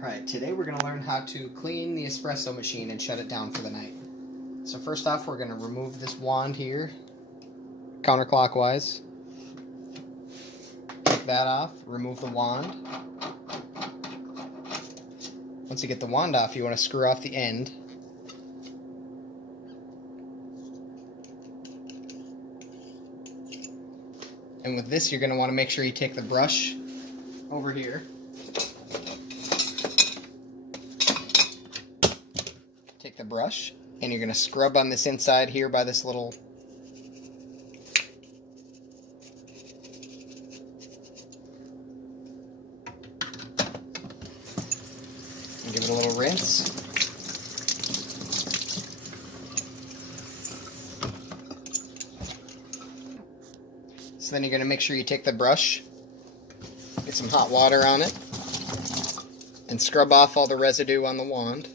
Alright, today we're going to learn how to clean the espresso machine and shut it down for the night. So first off, we're going to remove this wand here, counterclockwise. Take that off, remove the wand. Once you get the wand off, you want to screw off the end. And with this, you're going to want to make sure you take the brush over here. Take the brush, and you're going to scrub on this inside here by this little and give it a little rinse. So then you're going to make sure you take the brush, get some hot water on it, and scrub off all the residue on the wand.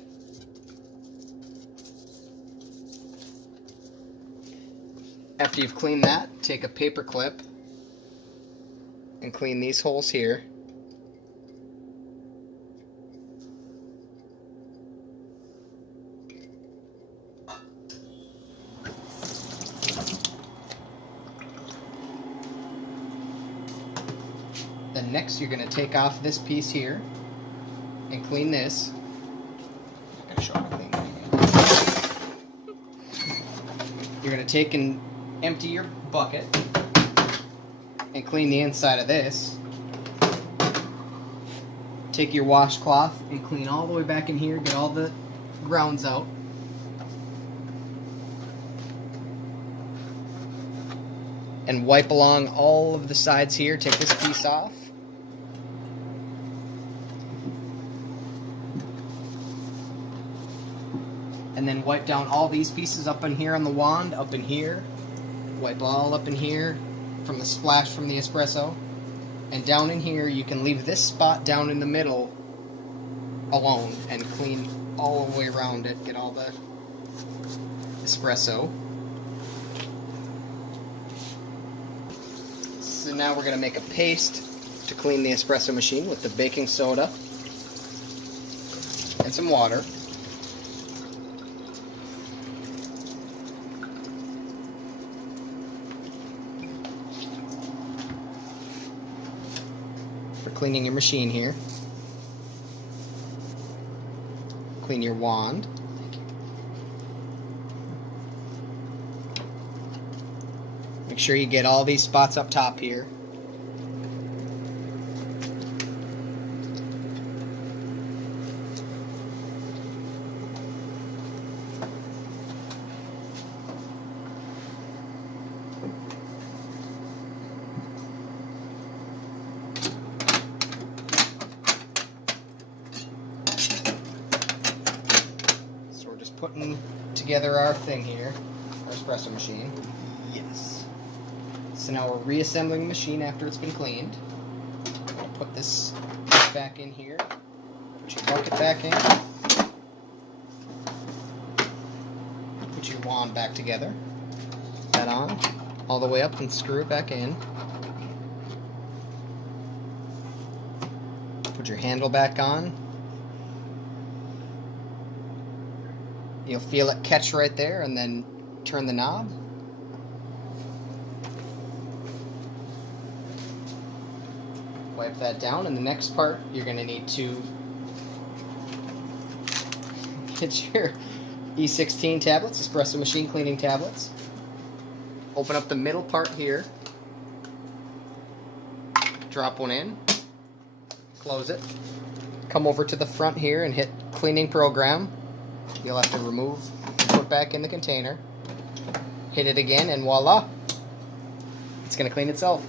After you've cleaned that, take a paper clip and clean these holes here. Then next you're going to take off this piece here and clean this. I'm going to show how to clean that. You're going to take and empty your bucket and clean the inside of this. Take your washcloth and clean all the way back in here, get all the grounds out. And wipe along all of the sides here. Take this piece off. And then wipe down all these pieces up in here on the wand, up in here. Wipe all up in here from the splash from the espresso. And down in here, you can leave this spot down in the middle alone and clean all the way around it. Get all the espresso. So now we're going to make a paste to clean the espresso machine with the baking soda and some water. For cleaning your machine here. Clean your wand. Make sure you get all these spots up top here. Putting together our thing here, our espresso machine. Yes. So now we're reassembling the machine after it's been cleaned. I'm going to put this back in here. Put your bucket back in. Put your wand back together. Put that on all the way up and screw it back in. Put your handle back on. You'll feel it catch right there, and then turn the knob. Wipe that down, and the next part you're going to need to get your E16 tablets, espresso machine cleaning tablets. Open up the middle part here. Drop one in. Close it. Come over to the front here and hit cleaning program. You'll have to remove and put back in the container. Hit it again, and voila! It's going to clean itself.